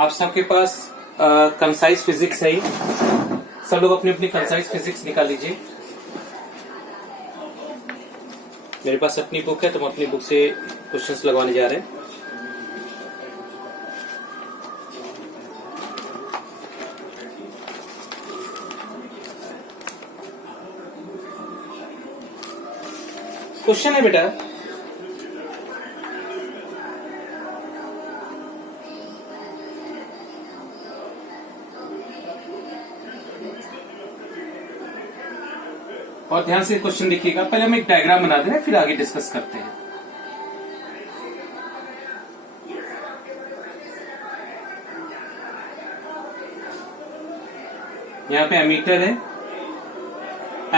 आप सबके पास concise physics है ही। सब लोग अपनी अपनी कंसाइज फिजिक्स निकाल लीजिए। मेरे पास अपनी बुक है तो हम अपनी बुक से क्वेश्चंस लगवाने जा रहे हैं। क्वेश्चन है बेटा, और ध्यान से क्वेश्चन देखिएगा। पहले हम एक डायग्राम बना दें फिर आगे डिस्कस करते हैं। यहां पे एमीटर है।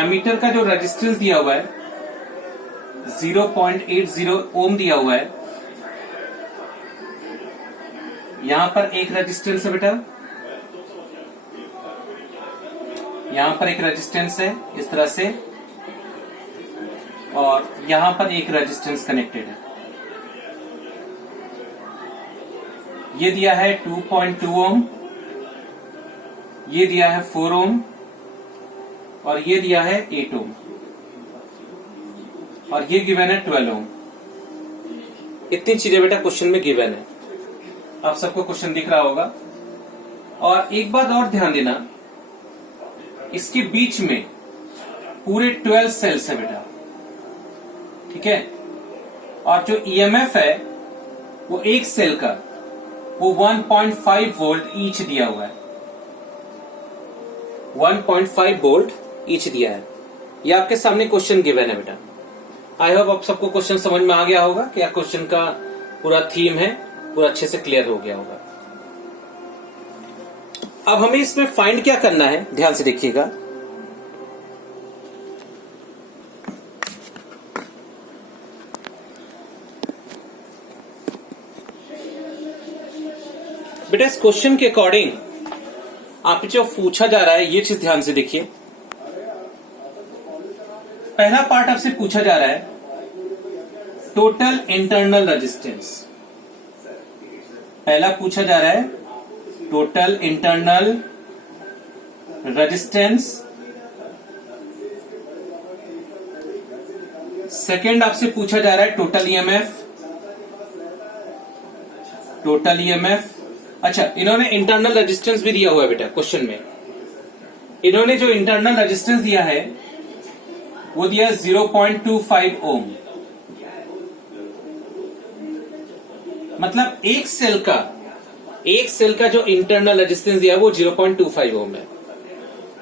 एमीटर का जो रेजिस्टेंस दिया हुआ है 0.80 ओम दिया हुआ है। यहां पर एक रेजिस्टेंस है बेटा, यहां पर एक रेजिस्टेंस है इस तरह से, और यहां पर एक रेजिस्टेंस कनेक्टेड है। ये दिया है 2.2 ओम, ये दिया है 4 ओम, और ये दिया है 8 ओम, और ये गिवन है 12 ओम। इतनी चीजें बेटा क्वेश्चन में गिवन है। आप सबको क्वेश्चन दिख रहा होगा। और एक बात और ध्यान देना, इसके बीच में पूरे 12 सेल्स है बेटा, ठीक है। और जो ईएमएफ है वो एक सेल का वो 1.5 वोल्ट ईच दिया हुआ है। 1.5 वोल्ट ईच दिया है। ये आपके सामने क्वेश्चन गिवन है बेटा। आई होप आप सबको क्वेश्चन समझ में आ गया होगा। क्या क्वेश्चन का पूरा थीम है, पूरा अच्छे से क्लियर हो गया होगा। अब हमें इसमें फाइंड क्या करना है, ध्यान से देखिएगा। बेटा इस क्वेश्चन के अकॉर्डिंग आप जो पूछा जा रहा है ये चीज ध्यान से देखिए। पहला पार्ट आपसे पूछा जा रहा है टोटल इंटरनल रेजिस्टेंस। पहला पूछा जा रहा है टोटल इंटरनल रेजिस्टेंस। सेकेंड आपसे पूछा जा रहा है टोटल ईएमएफ। Total EMF. अच्छा, इन्होंने इंटरनल रेजिस्टेंस भी दिया हुआ है बेटा क्वेश्चन में। इन्होंने जो इंटरनल रेजिस्टेंस दिया है वो दिया 0.25 ओम। मतलब एक सेल का जो इंटरनल रेजिस्टेंस दिया है वो 0.25 ओम है।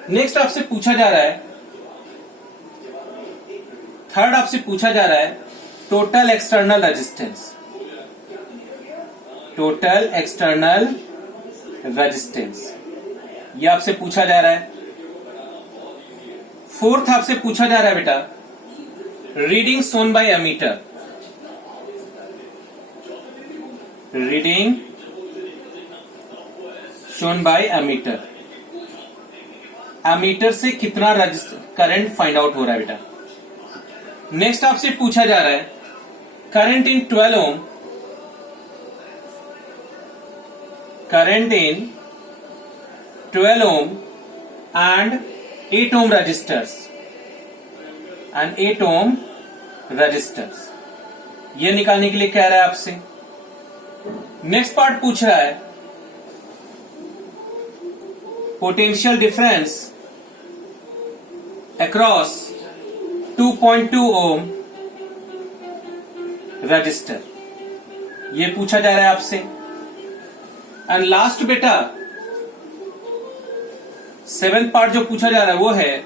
नेक्स्ट आपसे पूछा जा रहा है, थर्ड आपसे पूछा जा रहा है total external resistance. Total external resistance ये आपसे पूछा जा रहा है। फोर्थ आपसे पूछा जा रहा है बेटा reading shown by ammeter. Reading shown by ammeter. Ammeter से कितना करंट फाइंड आउट हो रहा है बेटा। नेक्स्ट आपसे पूछा जा रहा है current in 12 ohm. Current in 12 ohm and 8 ohm resistors and 8 ohm resistors ये निकालने के लिए कह रहा है आपसे। नेक्स्ट पार्ट पूछ रहा है potential difference across 2.2 ohm register, ये पूछा जा रहा है आपसे। एंड लास्ट बेटा 7th पार्ट जो पूछा जा रहा है वो है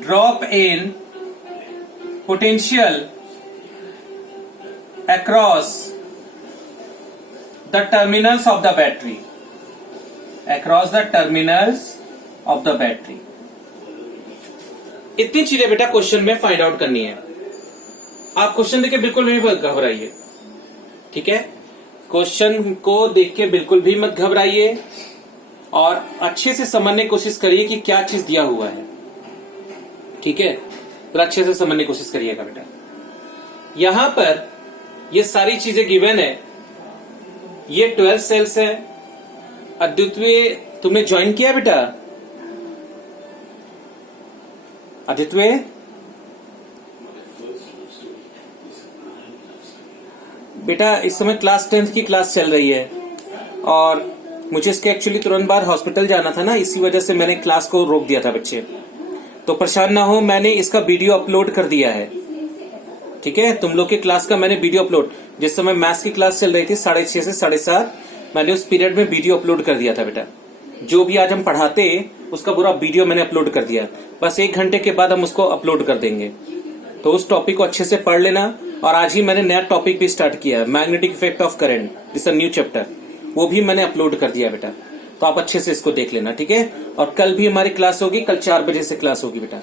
drop in potential across the terminals of the battery. Across the terminals of the battery. इतनी चीजें बेटा क्वेश्चन में फाइंड आउट करनी है। आप क्वेश्चन देख के बिल्कुल भी मत घबराइए, ठीक है। क्वेश्चन को देख के बिल्कुल भी मत घबराइए और अच्छे से समझने की कोशिश करिए कि क्या चीज दिया हुआ है, ठीक है। तो अच्छे से समझने की कोशिश करिएगा बेटा। यहां पर ये सारी चीजें गिवन है ये 12 सेल्स है। अद्वितीय तुमने ज्वाइन किया बेटा? अद्वितीय बेटा इस समय क्लास 10th की क्लास चल रही है और मुझे इसके एक्चुअली तुरंत बाद हॉस्पिटल जाना था ना, इसी वजह से मैंने क्लास को रोक दिया था बच्चे। तो परेशान ना हो, मैंने इसका वीडियो अपलोड कर दिया है। ठीक है, तुम लोग की क्लास का मैंने वीडियो अपलोड, जिस समय मैथ्स की क्लास चल रही थी 6:30 से 7:30, मैंने उस पीरियड में वीडियो अपलोड कर दिया था बेटा। जो भी आज हम पढ़ाते उसका पूरा वीडियो मैंने अपलोड कर दिया। बस 1 घंटे के बाद हम उसको अपलोड कर देंगे। तो उस टॉपिक को अच्छे से पढ़ लेना। और आज ही मैंने नया टॉपिक भी स्टार्ट किया है, magnetic effect of current, this a new chapter, वो भी मैंने अपलोड कर दिया बेटा। तो आप अच्छे से इसको देख लेना, ठीक है। और कल भी हमारी क्लास होगी, कल 4 बजे से क्लास होगी बेटा।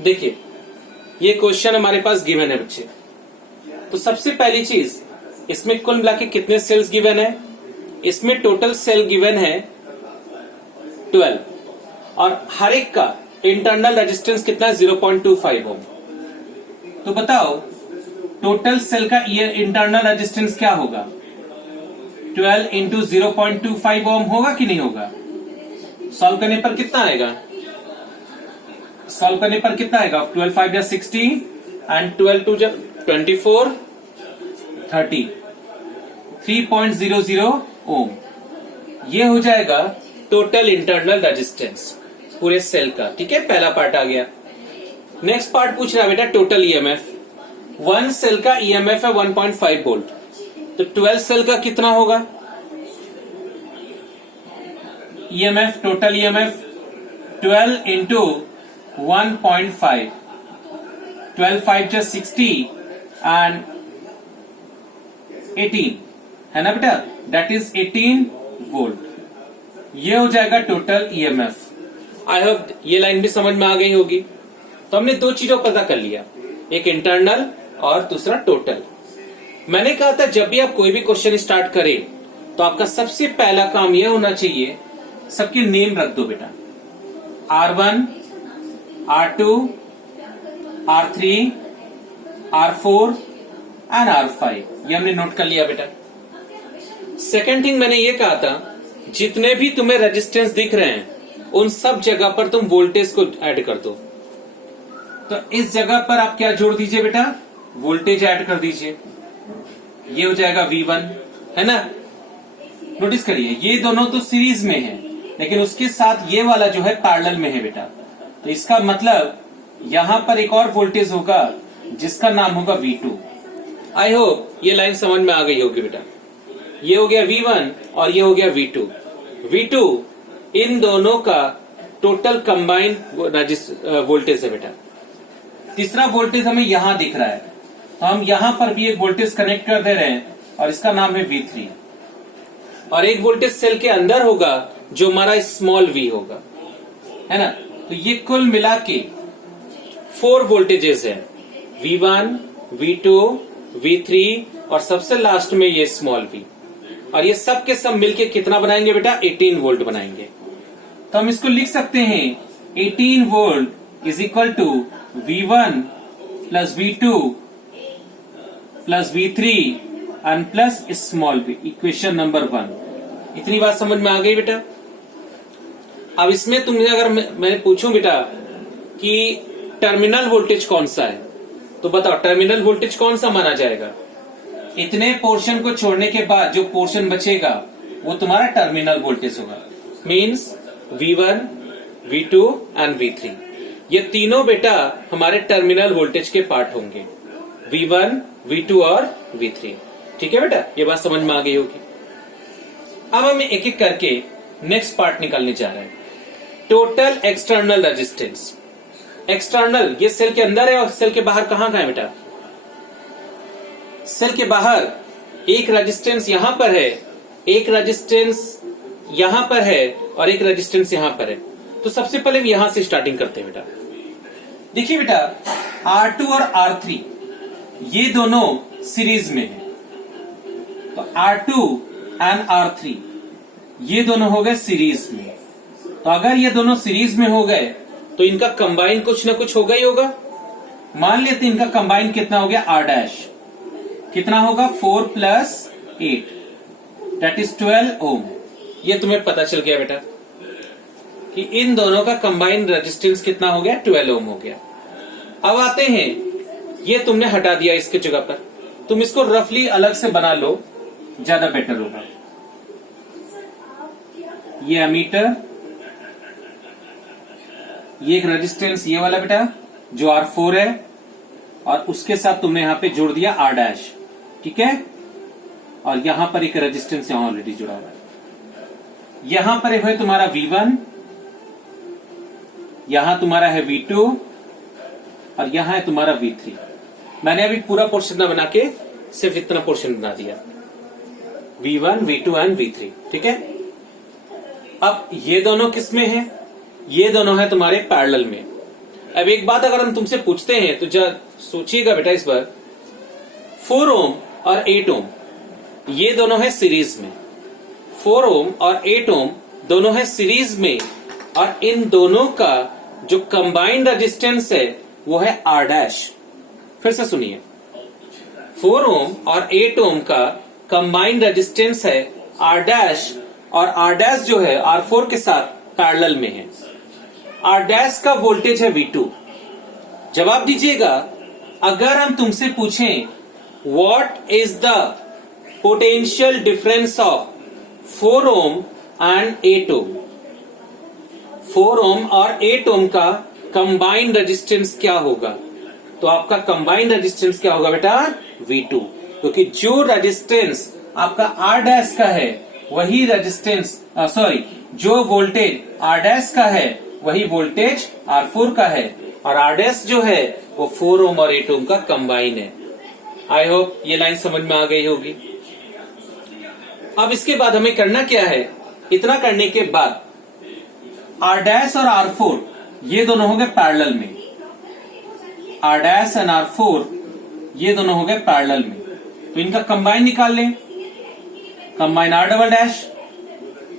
देखिए ये क्वेश्चन हमारे पास गिवन है बच्चे। तो सबसे पहली चीज, इसमें कुल मिला के कितने सेल्स गिवन है? इसमें टोटल सेल गिवन है 12 और हर एक का इंटरनल रेजिस्टेंस कितना है? 0.25 ओम। तो बताओ टोटल सेल का ये इंटरनल रेजिस्टेंस क्या होगा? 12 इंटू 0.25 ओम होगा कि नहीं होगा? सॉल्व करने पर कितना आएगा? 12 5 या 60 एंड 12 2 जा 24 30, 3.00 ओम। ये हो जाएगा टोटल इंटरनल रेजिस्टेंस पूरे सेल का। ठीक है, पहला पार्ट आ गया। नेक्स्ट पार्ट पूछ रहा है बेटा टोटल ईएमएफ। 1 सेल का ईएमएफ है 1.5 वोल्ट, तो 12 सेल का कितना होगा ईएमएफ? टोटल ईएमएफ 12 इंटू 1.5, 12 5 जा 60 एंड 18 है ना बेटा, दैट इज 18 वोल्ट। ये हो जाएगा टोटल ईएमएफ। आई होप ये लाइन भी समझ में आ गई होगी। तो हमने 2 चीजों को पता कर लिया, एक इंटरनल और दूसरा टोटल। मैंने कहा था जब भी आप कोई भी क्वेश्चन स्टार्ट करें तो आपका सबसे पहला काम यह होना चाहिए, सबके नेम रख दो बेटा। R1, R2, R3, R4 and R5, ये हमने नोट कर लिया बेटा। सेकेंड थिंग मैंने ये कहा था, जितने भी तुम्हें रेजिस्टेंस दिख रहे हैं उन सब जगह पर तुम वोल्टेज को ऐड कर दो। तो इस जगह पर आप क्या जोड़ दीजिए बेटा? वोल्टेज ऐड कर दीजिए। ये हो जाएगा V1, है ना। नोटिस करिए ये दोनों तो सीरीज में है, लेकिन उसके साथ ये वाला जो है पैरेलल में है बेटा। तो इसका मतलब यहां पर एक और वोल्टेज होगा जिसका नाम होगा V2। आई होप ये लाइन समझ में आ गई होगी बेटा। ये हो गया V1 और ये हो गया V2। V2 इन दोनों का टोटल कंबाइंड वोल्टेज है बेटा। तीसरा वोल्टेज हमें यहां दिख रहा है, तो हम यहां पर भी एक वोल्टेज कनेक्ट कर दे रहे हैं और इसका नाम है V3। और एक वोल्टेज सेल के अंदर होगा जो हमारा स्मॉल v होगा, है ना। तो ये कुल मिला के 4 वोल्टेजेस है, V1, V2, V3 और सबसे लास्ट में ये स्मॉल v। और ये सब के सब मिलके कितना बनाएंगे बेटा? 18 वोल्ट बनाएंगे। तो हम इसको लिख सकते हैं 18 volt is equal to V1 plus V2 plus V3 and plus small v, equation number 1। इतनी बात समझ में आ गई बेटा। अब इसमें तुमने अगर मैं पूछूं बेटा कि टर्मिनल वोल्टेज कौन सा है, तो बताओ टर्मिनल वोल्टेज कौन सा माना जाएगा? इतने पोर्शन को छोड़ने के बाद जो पोर्शन बचेगा वो तुम्हारा टर्मिनल वोल्टेज होगा। Means V1, V2 and V3, ये तीनों बेटा हमारे टर्मिनल वोल्टेज के पार्ट होंगे, V1, V2 और V3। ठीक है बेटा, ये बात समझ में आ गई होगी। अब हम एक एक करके नेक्स्ट पार्ट निकालने जा रहे हैं, टोटल एक्सटर्नल रेजिस्टेंस। एक्सटर्नल ये सेल के अंदर है और सेल के बाहर कहां है बेटा? सेल के बाहर एक रेजिस्टेंस यहां पर है, एक रेजिस्टेंस यहां पर है और एक रेजिस्टेंस यहां पर है। तो सबसे पहले हम यहां से स्टार्टिंग करते हैं बेटा। देखिए बेटा R2 और R3 ये दोनों सीरीज में है, तो R2 एंड R3 ये दोनों हो गए सीरीज में। तो अगर ये दोनों सीरीज में हो गए तो इनका कंबाइन कुछ ना कुछ होगा ही होगा, मान लेते हैं इनका कंबाइन कितना हो गया R डैश, कितना होगा 4 प्लस 8 दैट इज 12 ओम। ये तुम्हें पता चल गया बेटा कि इन दोनों का कंबाइंड रेजिस्टेंस कितना हो गया 12 ओम हो गया। अब आते हैं, ये तुमने हटा दिया इसके जगह पर, तुम इसको रफली अलग से बना लो, ज्यादा बेटर होगा। ये एमीटर, ये एक रेजिस्टेंस ये वाला बेटा जो R4 है, और उसके साथ तुमने यहां पे जोड़ दिया R डैश, ठीक है। और यहां पर एक रेजिस्टेंस यहां ऑलरेडी जुड़ा हुआ है। यहां पर है तुम्हारा V1, यहां तुम्हारा है V2 और यहां है तुम्हारा V3। मैंने अभी पूरा पोर्शन ना बना के सिर्फ इतना पोर्शन बना दिया, V1, V2 एंड V3, ठीक है। अब ये दोनों किस में है? ये दोनों है तुम्हारे पैरेलल में। अब एक बात अगर हम तुमसे पूछते हैं तो सोचिएगा बेटा इस बार, 4 ओम और 8 ओम ये दोनों है सीरीज में, 4 ओम और 8 ओम दोनों है सीरीज में, और इन दोनों का जो कंबाइंड रेजिस्टेंस है वो है R डैश। फिर से सुनिए, 4 ओम और 8 ओम का कंबाइंड रेजिस्टेंस है R डैश, और R डैश जो है R4 के साथ पैरेलल में है। R डैश का वोल्टेज है V2। जवाब दीजिएगा, अगर हम तुमसे पूछें what is the potential difference of 4 Om and 8 ओम, 4 ओम और 8 ओम का कंबाइंड रेजिस्टेंस क्या होगा? तो आपका कंबाइंड रेजिस्टेंस क्या होगा बेटा? V2, क्योंकि जो रेजिस्टेंस आपका R डैश का है वही रेजिस्टेंस जो वोल्टेज R डैश का है वही वोल्टेज R4 का है, और R डैश जो है वो 4 ओम और 8 ओम का कंबाइन है। आई होप ये लाइन समझ में आ गई होगी। अब इसके बाद हमें करना क्या है? इतना करने के बाद R डैश और R4 ये दोनों हो गए पैरेलल में, R डैश एंड R4 ये दोनों हो गए पैरेलल में, तो इनका कंबाइन निकाल लें। Combine R double dash,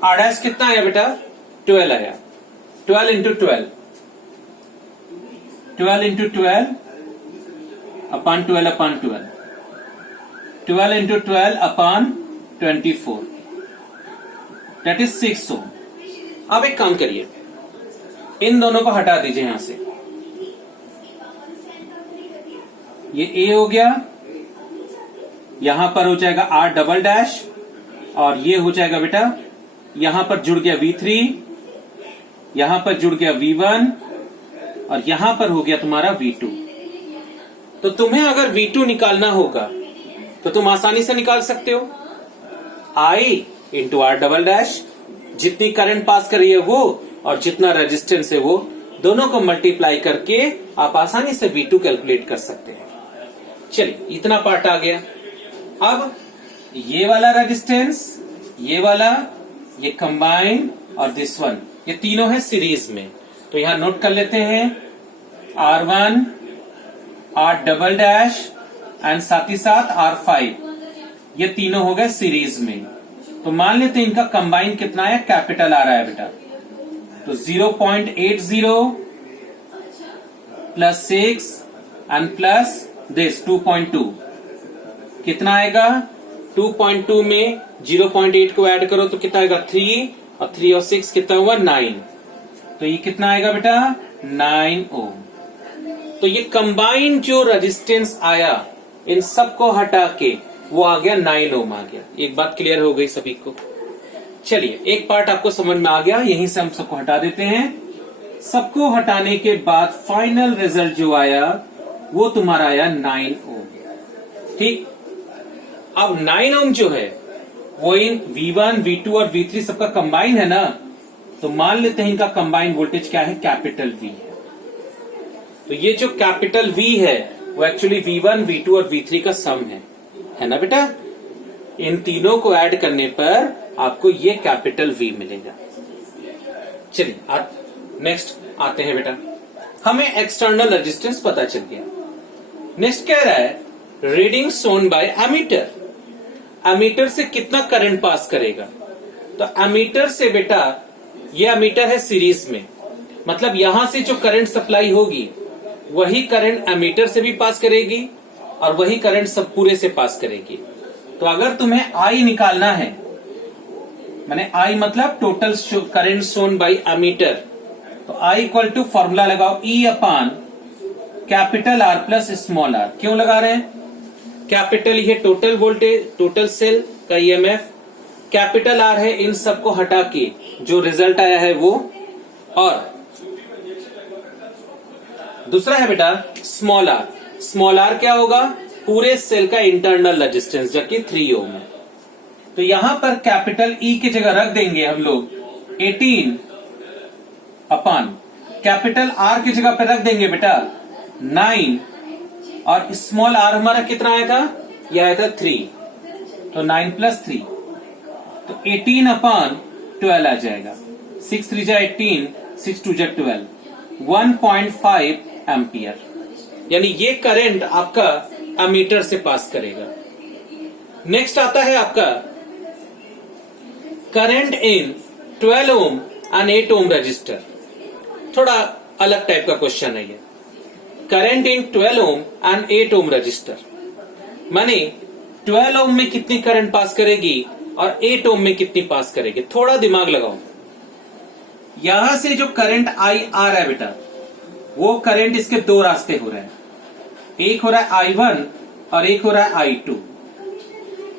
R dash कितना आया बेटा? 12 आया, 12 into 12, 12 into 12 upon 12 upon 12, 12 into 12 upon 24, that is 6 ओम। अब एक काम करिए, इन दोनों को हटा दीजिए यहां से, ये A हो गया, यहां पर हो जाएगा R डबल डैश, और ये हो जाएगा बेटा यहां पर जुड़ गया V3, यहां पर जुड़ गया V1, और यहां पर हो गया तुम्हारा V2। तो तुम्हें अगर V2 निकालना होगा तो तुम आसानी से निकाल सकते हो, I into R double dash, जितनी करंट पास कर रही है वो और जितना रेजिस्टेंस है वो, दोनों को मल्टीप्लाई करके आप आसानी से V2 कैलकुलेट कर सकते हैं। चलिए इतना पार्ट आ गया। अब ये वाला रेजिस्टेंस, ये वाला, ये कंबाइन और दिस वन, ये तीनों है सीरीज में, तो यहां नोट कर लेते हैं R1, R double dash and साथ ही साथ R5, ये तीनों हो गए सीरीज में। तो मान लेते हैं इनका कंबाइन कितना है? कैपिटल आ रहा है बेटा, तो 0.80 प्लस 6 एंड प्लस दिस 2.2 कितना आएगा? 2.2 में 0.8 को ऐड करो तो कितना आएगा? 3, और 3 और 6 कितना हुआ? 9। तो ये कितना आएगा बेटा? 9 ओम। तो ये कंबाइंड जो रेजिस्टेंस आया इन सबको हटा के वो आ गया 9 ओम आ गया। एक बात क्लियर हो गई सभी को? चलिए एक पार्ट आपको समझ में आ गया, यहीं से हम सबको हटा देते हैं। सबको हटाने के बाद फाइनल रिजल्ट जो आया वो तुम्हारा आया 9 ओम। ठीक, अब 9 ओम जो है वो इन V1, V2 और V3 सबका कंबाइन है ना, तो मान लेते हैं इनका कंबाइन वोल्टेज क्या है? कैपिटल V है। तो ये जो कैपिटल V है वो एक्चुअली V1, V2 और V3 का सम है ना बेटा? इन तीनों को ऐड करने पर आपको ये कैपिटल V मिलेगा। चलिए नेक्स्ट आते हैं बेटा, हमें एक्सटर्नल रेजिस्टेंस पता चल गया। नेक्स्ट कह रहा है reading shown by ammeter. Ammeter से कितना करंट पास करेगा? तो एमीटर से बेटा, ये एमीटर है सीरीज में, मतलब यहां से जो करंट सप्लाई होगी वही करंट एमीटर से भी पास करेगी और वही करंट सब पूरे से पास करेगी। तो अगर तुम्हें आई निकालना है, माने आई मतलब total current shown by ammeter, तो आई इक्वल टू फॉर्मूला लगाओ E upon capital R plus small r. क्यों लगा रहे हैं? कैपिटल ये टोटल वोल्टेज, टोटल सेल का ईएमएफ, कैपिटल आर है इन सबको हटा के जो रिजल्ट आया है वो, और दूसरा है बेटा स्मॉल आर। स्मॉल आर क्या होगा? पूरे सेल का इंटरनल रेजिस्टेंस जो कि 3 ओम है। तो यहां पर कैपिटल ई की जगह रख देंगे हम लोग 18 अपान कैपिटल आर की जगह पर रख देंगे बेटा 9, और स्मॉल आर हमारा कितना आया था? यह आया था 3, तो 9 प्लस 3, तो 18 अपान 12 आ जाएगा। 6 3 जा 18, 6 2 जा 12, 1.5 एम्पियर। यानी ये करंट आपका एमीटर से पास करेगा। नेक्स्ट आता है आपका current in 12 ohm and 8 ohm resistor. थोड़ा अलग टाइप का क्वेश्चन है ये। Current in 12 ohm and 8 ohm resistor, माने 12 ओम में कितनी करंट पास करेगी और 8 ओम में कितनी पास करेगी। थोड़ा दिमाग लगाओ। यहां से जो करंट आई आ रहा है बेटा, वो करंट इसके दो रास्ते हो रहे हैं, एक हो रहा है I1 और एक हो रहा है I2।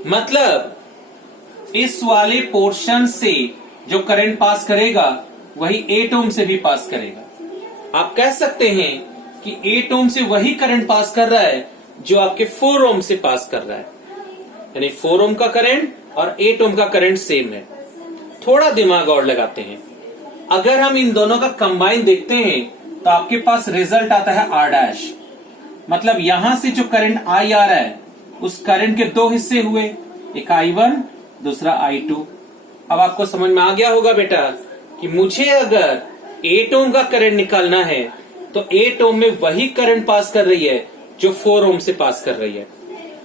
मतलब इस वाले पोर्शन से जो करंट पास करेगा वही 8 ओम से भी पास करेगा। आप कह सकते हैं कि 8 ओम से वही करंट पास कर रहा है जो आपके 4 ओम से पास कर रहा है, यानी 4 ओम का करंट और 8 ओम का करंट सेम है। थोड़ा दिमाग और लगाते हैं। अगर हम इन दोनों का कंबाइन देखते हैं तो आपके पास रिजल्ट आता है R'। मतलब यहां से जो करंट आई आ रहा है उस करंट के दो हिस्से हुए, एक I1 दूसरा I2। अब आपको समझ में आ गया होगा बेटा कि मुझे अगर 8 ओम का करंट निकालना है तो 8 ओम में वही करंट पास कर रही है जो 4 ओम से पास कर रही है,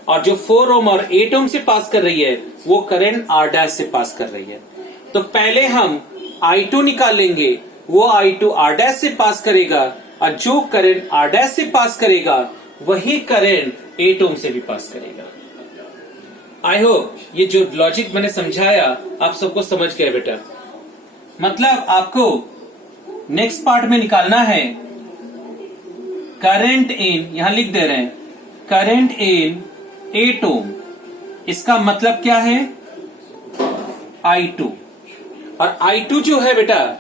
और जो 4 ओम और 8 ओम से पास कर रही है वो करंट R' से पास कर रही है। तो पहले हम I2 निकाल लेंगे, वो I2 R' से पास करेगा, और जो करंट R' से पास करेगा वही करंट 8 ओम से भी पास करेगा। आई होप ये जो लॉजिक मैंने समझाया आप सबको समझ गए बेटा। मतलब आपको नेक्स्ट पार्ट में निकालना है करंट इन, यहां लिख दे रहे हैं करंट इन 8 ओम। इसका मतलब क्या है? I2। और I2 जो है बेटा,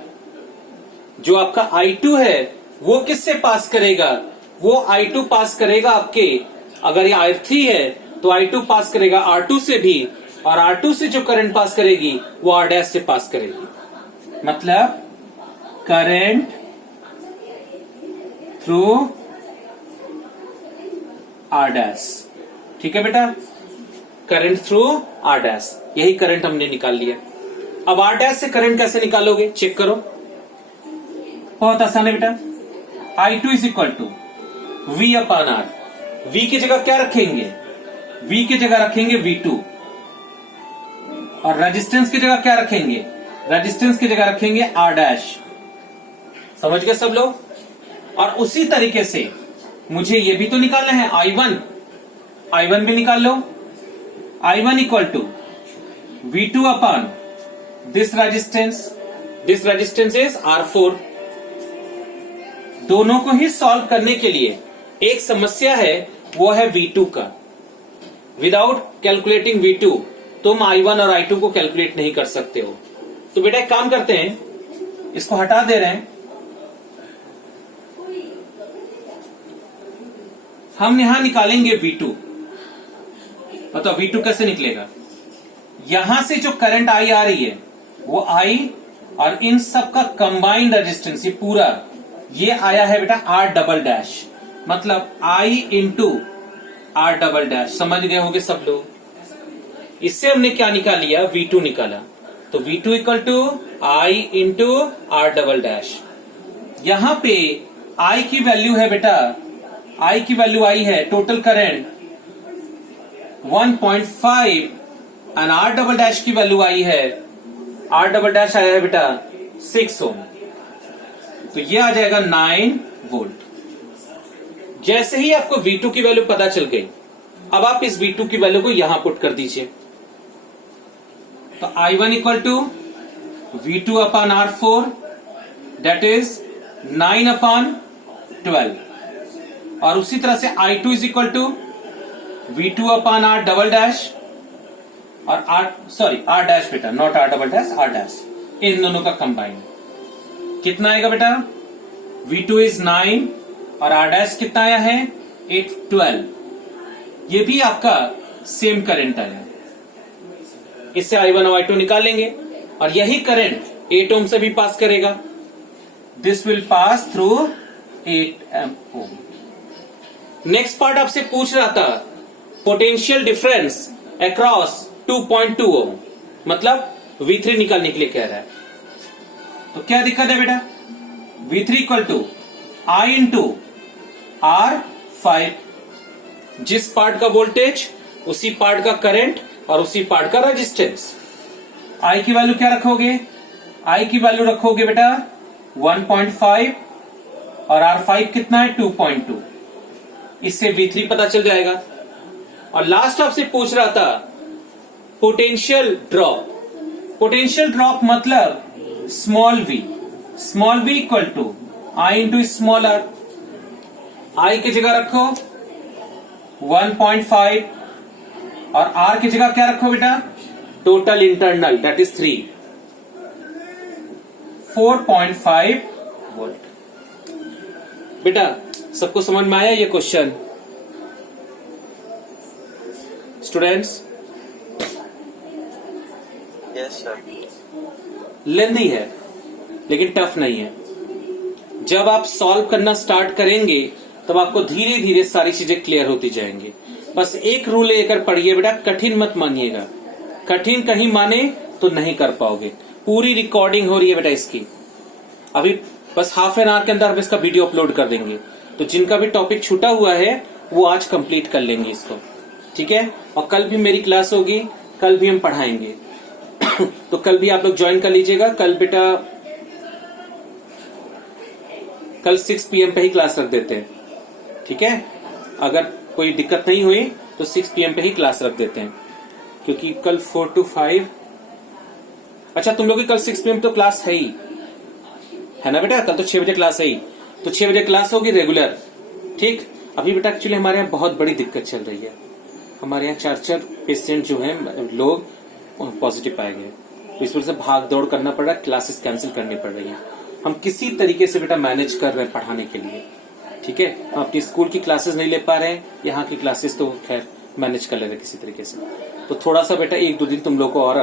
जो आपका I2 है वो किससे पास करेगा? वो I2 पास करेगा आपके, अगर ये R3 है तो I2 पास करेगा R2 से भी, और R2 से जो करंट पास करेगी वो R' से पास करेगी। मतलब करंट थ्रू R'। ठीक है बेटा, करंट थ्रू R', यही करंट हमने निकाल लिया। अब R' से करंट कैसे निकालोगे चेक करो। बहुत आसान है बेटा। I2 is equal to V upon R। V की जगह क्या रखेंगे? V की जगह रखेंगे V2, और रेजिस्टेंस की जगह क्या रखेंगे? रेजिस्टेंस की जगह रखेंगे R'। समझ गए सब लोग? और उसी तरीके से मुझे ये भी तो निकालना है I1 भी निकाल लो। I1 equal to V2 upon this resistance is R4। दोनों को ही सॉल्व करने के लिए एक समस्या है, वो है V2 का। विदाउट कैलकुलेटिंग V2 तुम I1 और I2 को कैलकुलेट नहीं कर सकते हो। तो बेटा एक काम करते हैं, इसको हटा दे रहे हैं, हम यहां निकालेंगे V2। बताओ V2 कैसे निकलेगा? यहां से जो करंट I आ रही है वो I, और इन सब का कंबाइंड रेजिस्टेंस ये पूरा ये आया है बेटा R'। मतलब I इंटू R'। समझ गए होंगे सब लोग। इससे हमने क्या निकाल लिया? V2 निकाला। तो V2 equal to I into R'। यहां पे I की वैल्यू है बेटा, I की वैल्यू आई है टोटल करंट 1.5, एंड R' की वैल्यू आई है, R' आया है बेटा 6 ओम। तो ये आ जाएगा 9 वोल्ट। जैसे ही आपको V2 की वैल्यू पता चल गई, अब आप इस V2 की वैल्यू को यहां पुट कर दीजिए। तो I1 equal to V2 upon R4 that is 9/12, और उसी तरह से I2 is equal to V2 upon R double dash और R डैश बेटा, not R double dash, R dash, इन दोनों का कंबाइन कितना आएगा बेटा? V2 इज 9 और R डैश कितना आया है? 8/12। ये भी आपका सेम करंट आया। इससे I1 और I2 निकाल लेंगे और यही करंट 8 ओम से भी पास करेगा। This will pass through 8 ohm. Next part आपसे पूछ रहा था पोटेंशियल डिफरेंस अक्रॉस 2.2 ओम, मतलब V3 निकालने के लिए कह रहा है। तो क्या दिक्कत है बेटा? V3 equal to I into R5, जिस पार्ट का वोल्टेज उसी पार्ट का करंट और उसी पार्ट का रेजिस्टेंस। I की वैल्यू क्या रखोगे? I की वैल्यू रखोगे बेटा 1.5 और R5 कितना है? 2.2। इससे V3 पता चल जाएगा। और लास्ट आपसे पूछ रहा था पोटेंशियल ड्रॉप। पोटेंशियल ड्रॉप मतलब small v equal to I into small r। I की जगह रखो 1.5 और R की जगह क्या रखो बेटा? Total internal that is 4.5 volt. बेटा सबको समझ में आया ये क्वेश्चन? Students, yes sir. लेंदी है लेकिन टफ नहीं है। जब आप सॉल्व करना स्टार्ट करेंगे तब आपको धीरे धीरे सारी चीजें क्लियर होती जाएंगी। बस एक रूल लेकर पढ़िए बेटा, कठिन मत मानिएगा। कठिन कहीं माने तो नहीं कर पाओगे। पूरी रिकॉर्डिंग हो रही है बेटा इसकी, अभी बस हाफ एन आवर के अंदर हम इसका वीडियो अपलोड कर देंगे। तो जिनका भी टॉपिक छूटा हुआ है वो आज कंप्लीट कर लेंगे इसको, ठीक है? और कल भी मेरी क्लास होगी, कल भी हम पढ़ाएंगे। तो कल भी आप लोग ज्वाइन कर लीजिएगा। कल बेटा कल 6 PM पे ही क्लास रख देते हैं, ठीक है? अगर कोई दिक्कत नहीं हुई तो 6 PM पे ही क्लास रख देते हैं, क्योंकि कल 4 to 5। अच्छा, तुम लोग की कल 6 PM तो क्लास है ही, है ना बेटा? कल तो 6 बजे क्लास है ही, तो 6 बजे क्लास होगी रेगुलर, ठीक? अभी बेटा एक्चुअली हमारे यहाँ बहुत बड़ी दिक्कत चल रही है। हमारे यहाँ 4 पेशेंट जो हैं लोग पॉजिटिव पाए गए, तो इस वजह से भाग दौड़ करना पड़ रहा है, क्लासेस कैंसिल करनी पड़ रही है। हम किसी तरीके से बेटा मैनेज कर रहे हैं पढ़ाने के लिए, ठीक है? हम अपनी स्कूल की क्लासेस नहीं ले पा रहे हैं, यहाँ की क्लासेस तो खैर मैनेज कर ले रहे किसी तरीके से। तो थोड़ा सा बेटा 1-2 दिन तुम लोग को और